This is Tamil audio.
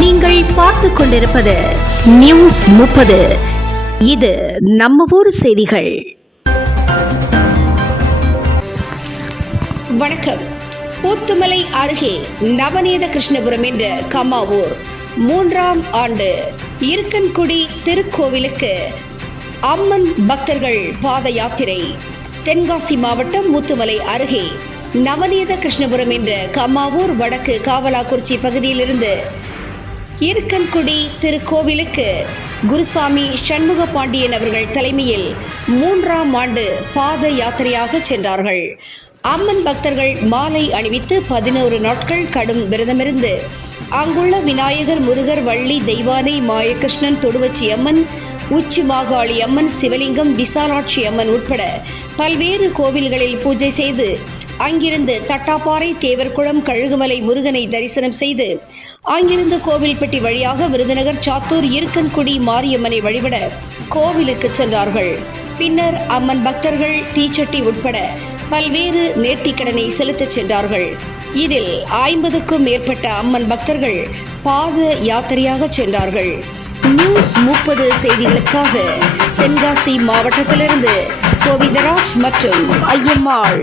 நீங்கள் பார்த்து கொண்டிருப்பது நியூஸ் 30. இது நம்ம ஊர் செய்திகள். வணக்கம். ஊத்துமலை அருகே நவநீத கிருஷ்ணபுரம் என்ற கம்மாவூர் 3ஆம் ஆண்டு இருக்கன்குடி திருக்கோவிலுக்கு அம்மன் பக்தர்கள் பாத யாத்திரை. தென்காசி மாவட்டம் ஊத்துமலை அருகே நவநீத கிருஷ்ணபுரம் என்ற கம்மாவூர் வடக்கு காவலாக்குறிச்சி பகுதியிலிருந்து இருக்கன்குடி திருக்கோவிலுக்கு குருசாமி சண்முக பாண்டியன் அவர்கள் தலைமையில் 3ஆம் ஆண்டு பாத யாத்திரையாக சென்றார்கள். அம்மன் பக்தர்கள் மாலை அணிவித்து 11 நாட்கள் கடும் விரதமிருந்து அங்குள்ள விநாயகர், முருகர், வள்ளி, தெய்வானை, மாயகிருஷ்ணன், தொடுவச்சி அம்மன், உச்சி மாகாளி அம்மன், சிவலிங்கம், விசாலாட்சி அம்மன் உட்பட பல்வேறு கோவில்களில் பூஜை செய்து அங்கிருந்து தட்டாப்பாறை, தேவர்குளம், கழுகுமலை முருகனை தரிசனம் செய்து அங்கிருந்து கோவில்பட்டி வழியாக விருதுநகர், சாத்தூர், இருக்கன்குடி மாரியம்மனை வழிபட கோவிலுக்கு சென்றார்கள். பின்னர் அம்மன் பக்தர்கள் தீச்சட்டி உட்பட பல்வேறு நேர்த்திக்கடனை செலுத்த சென்றார்கள். இதில் 50க்கும் மேற்பட்ட அம்மன் பக்தர்கள் பாத யாத்திரையாக சென்றார்கள். நியூஸ் 30 செய்திகளுக்காக தென்காசி மாவட்டத்திலிருந்து கோவிந்தராஜ் மற்றும் ஐயம்மாள்.